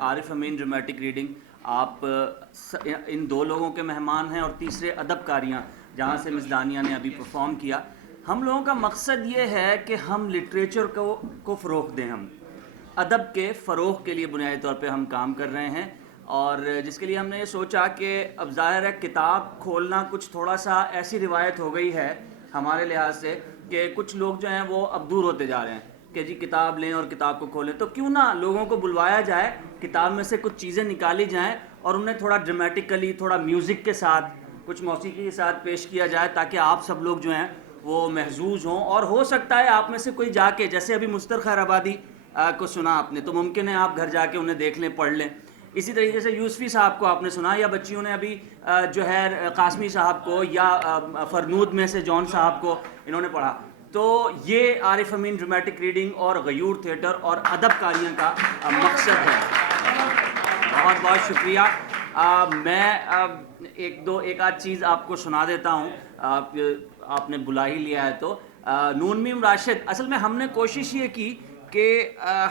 عارف امین dramatic reading, آپ ان دو لوگوں کے مہمان ہیں، اور تیسرے ادب کاریاں جہاں سے مس دانیہ نے ابھی پرفارم کیا. ہم لوگوں کا مقصد یہ ہے کہ ہم لٹریچر کو فروغ دیں، ہم ادب کے فروغ کے لیے بنیادی طور پہ ہم کام کر رہے ہیں، اور جس کے لیے ہم نے یہ سوچا کہ اب ظاہر ہے کتاب کھولنا کچھ تھوڑا سا ایسی روایت ہو گئی ہے ہمارے لحاظ سے کہ کچھ لوگ جو ہیں وہ اب دور ہوتے جا رہے ہیں کہ جی کتاب لیں اور کتاب کو کھولیں. تو کیوں نہ لوگوں کو بلوایا جائے، کتاب میں سے کچھ چیزیں نکالی جائیں اور انہیں تھوڑا ڈرامیٹیکلی، تھوڑا میوزک کے ساتھ، کچھ موسیقی کے ساتھ پیش کیا جائے، تاکہ آپ سب لوگ جو ہیں وہ محظوظ ہوں. اور ہو سکتا ہے آپ میں سے کوئی جا کے، جیسے ابھی مستر خیر آبادی کو سنا آپ نے، تو ممکن ہے آپ گھر جا کے انہیں دیکھ لیں، پڑھ لیں. اسی طریقے سے یوسفی صاحب کو آپ نے سنا، یا بچیوں نے ابھی جو ہے قاسمی صاحب کو، یا فرنود میں سے جون صاحب کو انہوں نے پڑھا. تو یہ عارف امین ڈرامیٹک ریڈنگ اور غیور تھیٹر اور ادب کاریاں کا مقصد ہے. بہت بہت شکریہ. میں ایک آدھ چیز آپ کو سنا دیتا ہوں، آپ نے بلا ہی لیا ہے تو. نون میم راشد، اصل میں ہم نے کوشش یہ کی کہ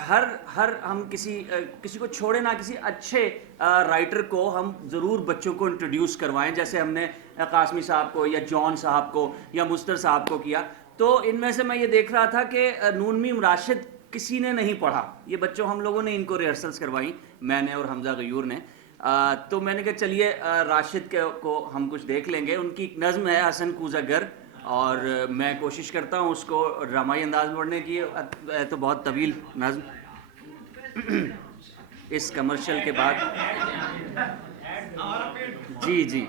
ہر ہم کسی کو چھوڑے نہ، کسی اچھے رائٹر کو ہم ضرور بچوں کو انٹروڈیوس کروائیں، جیسے ہم نے قاسمی صاحب کو یا جان صاحب کو یا مستر صاحب کو کیا. تو ان میں سے میں یہ دیکھ رہا تھا کہ نون میم راشد کسی نے نہیں پڑھا. یہ بچوں ہم لوگوں نے ان کو ریہرسلس کروائی، میں نے اور حمزہ غیور نے. تو میں نے کہا چلیے راشد کو ہم کچھ دیکھ لیں گے. ان کی ایک نظم ہے حسن کوزہ گر، اور میں کوشش کرتا ہوں اس کو ڈرامائی انداز میں پڑھنے کی. ہے تو بہت طویل نظم. اس کمرشل کے بعد جی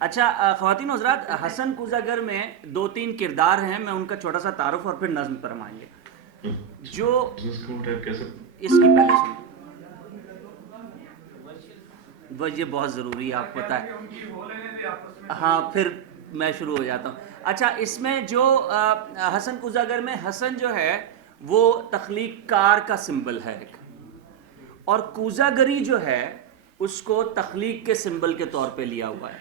اچھا خواتین و حضرات، حسن کوزہ گر میں 2-3 کردار ہیں، میں ان کا چھوٹا سا تعارف اور پھر نظم پر آئیں گے. جو اس کی پہلے سن یہ بہت ضروری ہے، آپ کو پتہ ہے. ہاں پھر میں شروع ہو جاتا ہوں. اچھا، اس میں جو حسن کوزہ گر میں حسن جو ہے وہ تخلیق کار کا سمبل ہے ایک، اور کوزہ گری جو ہے اس کو تخلیق کے سمبل کے طور پہ لیا ہوا ہے.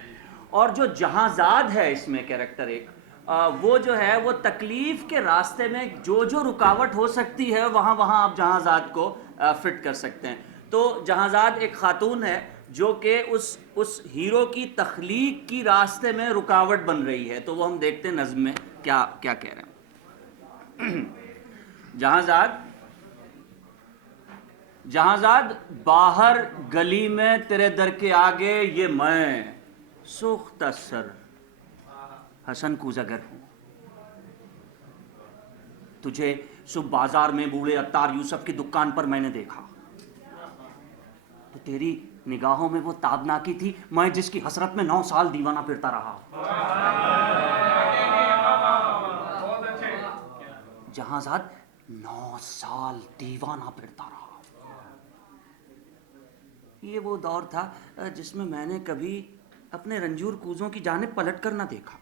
اور جو جہاں زاد ہے اس میں کیریکٹر ایک، وہ جو ہے وہ تکلیف کے راستے میں جو رکاوٹ ہو سکتی ہے وہاں آپ جہاں زاد کو فٹ کر سکتے ہیں. تو جہاں زاد ایک خاتون ہے جو کہ اس ہیرو کی تخلیق کی راستے میں رکاوٹ بن رہی ہے. تو وہ ہم دیکھتے ہیں نظم میں کیا کہہ رہے ہیں. جہاں زاد باہر گلی میں تیرے در کے آگے، یہ میں سوختہ سر حسن کوزہ گر ہوں. تجھے صبح بازار میں بوڑھے عطار یوسف کی دکان پر میں نے دیکھا، تو تیری نگاہوں میں وہ تابناکی تھی، میں جس کی حسرت میں 9 سال دیوانہ پھرتا رہا. جہاں زاد 9 سال دیوانہ پھرتا رہا. یہ وہ دور تھا جس میں میں نے کبھی اپنے رنجور کوزوں کی جانب پلٹ کر نہ دیکھا.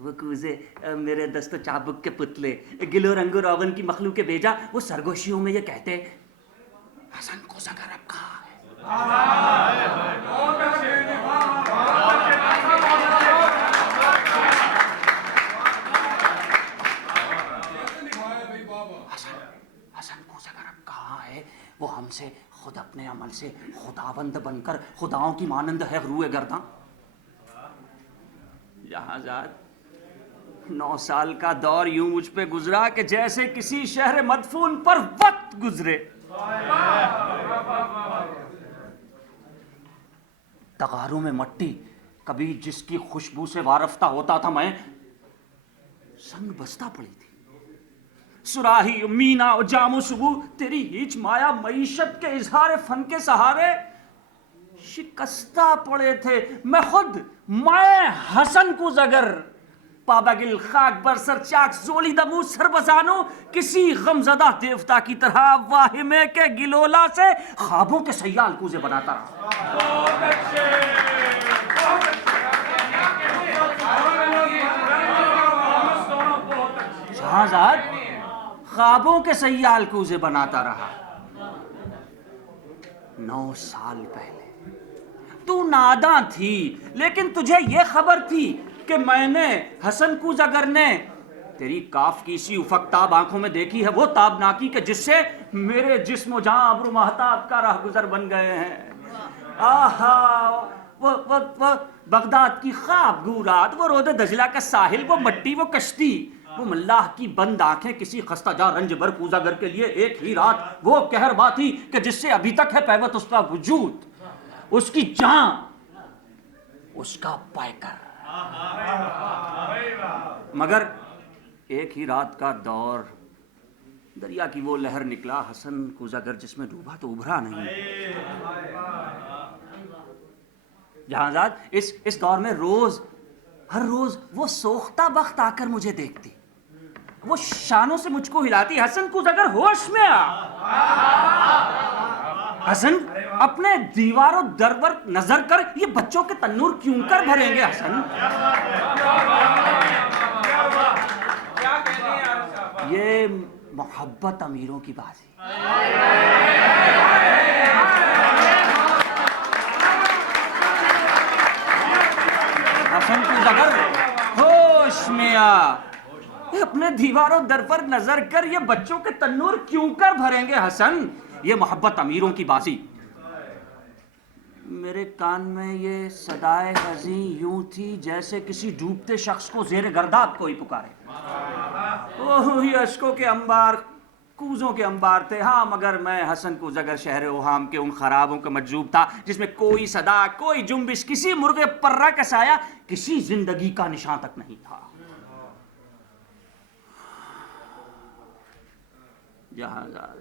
وہ کوزے میرے دست و چابک کے پتلے، گل و رنگ و روغن کی مخلوق بیجا، وہ سرگوشیوں میں یہ کہتے حسن کوزہ گر اب کہاں ہے. حسن کوزہ گر اب کہاں ہے، وہ ہم سے خود اپنے عمل سے خداوند بن کر خداؤں کی مانند ہے روئے گرداں. جہاں زاد 9 سال کا دور یوں مجھ پہ گزرا کہ جیسے کسی شہر مدفون پر وقت گزرے. تغاروں میں مٹی کبھی جس کی خوشبو سے وارفتہ ہوتا تھا میں، سنگ بستہ پڑی تھی. سراہی مینا و جام و سبو تیری ہیچ مایا معیشت کے اظہار فن کے سہارے شکستہ پڑے تھے. میں خود، میں حسن کوزہ گر، پابگل خاک بر سر چاک زولی دمو سر بزانو، کسی غمزدہ دیوتا کی طرح واہمے کے گلولا سے خوابوں کے سیال کوزے بناتا رہا. جہاں زاد خوابوں کے سیال کوزے بناتا رہا. 9 سال پہلے تو ناداں تھی، لیکن تجھے یہ خبر تھی کہ میں نے، حسن کوزہ گر نے تیری کاف کی سی افقتاب آنکھوں میں دیکھی ہے وہ تابناکی کہ جس سے میرے جسم و جاں ابرو مہتاب کا راہ گزر بن گئے ہیں. آہا وہ بغداد کی خواب گو رات، وہ رود دجلہ کا ساحل، وہ مٹی، وہ کشتی، وہ ملاح کی بند آنکھیں کسی خستہ جا رنج بر کوزہ گر کے لیے ایک ہی رات، وہ کہربا تھی کہ جس سے ابھی تک ہے پیوت اس کا وجود، اس کی جان، اس کا پیکر. مگر ایک ہی رات کا دور، دریا کی وہ لہر نکلا حسن کوزہ گر جس میں ڈوبا تو ابھرا نہیں. جہانزاد اس دور میں ہر روز وہ سوختہ بخت آ کر مجھے دیکھتی، وہ شانوں سے مجھ کو ہلاتی، حسن کوزہ گر ہوش میں آ. حسن اپنے دیوار و در پر نظر کر، یہ بچوں کے تنور کیوں کر بھریں گے حسن؟ یہ محبت امیروں کی بازی. حسن کوزہ گر ہوش میں آ، اپنے دیواروں در پر نظر کر، یہ بچوں کے تنور کیوں کر بھریں گے حسن؟ یہ محبت امیروں کی بازی. میرے کان میں یہ صدائے حزیں یوں تھی جیسے کسی ڈوبتے شخص کو زیر گرداب کوئی پکارے. اوہ یہ اشکوں کے انبار، کوزوں کے انبار تھے. ہاں مگر میں حسن کوزہ گر شہر اوہام کے ان خرابوں کا مجذوب تھا جس میں کوئی صدا، کوئی جنبش، کسی مرغ پرہ کا سایہ، کسی زندگی کا نشان تک نہیں تھا. جہانزاد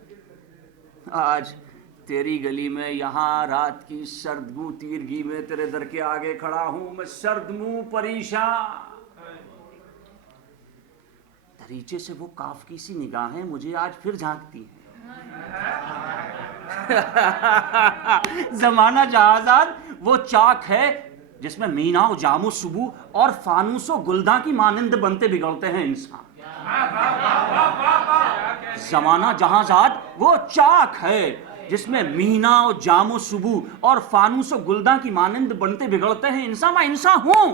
آج تیری گلی میں یہاں رات کی سرد گو تیرگی میں تیرے در کے آگے کھڑا ہوں، میں سرد منہ پریشان. دریچے سے وہ کاف کی سی نگاہیں مجھے آج پھر جھانکتی ہیں. زمانہ جہانزاد وہ چاک ہے جس میں مینا و جام و صبح اور فانوس و گلداں کی مانند بنتے بگڑتے ہیں انسان. زمانہ جہانزاد وہ چاک ہے جس میں مینا و جام و صبح اور فانوس و گلداں کی مانند بنتے بگڑتے ہیں انسان. میں انسان ہوں،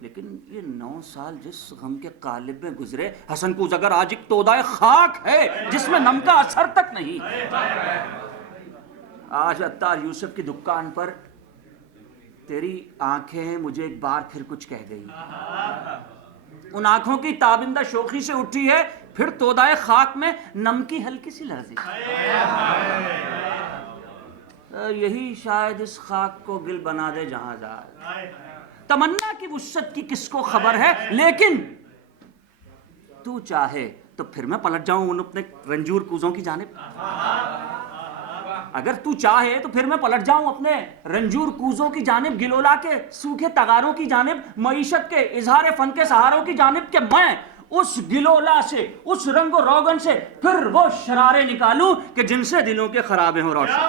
لیکن یہ 9 سال جس غم کے قالب میں گزرے، حسن کوزہ گر آج ایک تودائے خاک ہے جس میں نم کا اثر تک نہیں. آج عطار یوسف کی دکان پر تیری آنکھیں مجھے ایک بار پھر کچھ کہہ گئی. ان آنکھوں کی تابندہ شوخی سے اٹھی ہے پھر تودائے خاک میں نم کی ہلکی سی لرزش. یہی شاید اس خاک کو گل بنا دے جہانزاد. تمنا کی وسعت کی کس کو خبر ہے، لیکن تو چاہے تو پھر میں پلٹ جاؤں ان اپنے رنجور کوزوں کی جانب. اگر تو چاہے تو پھر میں پلٹ جاؤں اپنے رنجور کوزوں کی جانب، گلولا کے سوکھے تغاروں کی جانب، معیشت کے اظہار فن کے سہاروں کی جانب، کہ میں اس گلولا سے، اس رنگ و روغن سے پھر وہ شرارے نکالوں کہ جن سے دلوں کے خرابے ہوں روشن.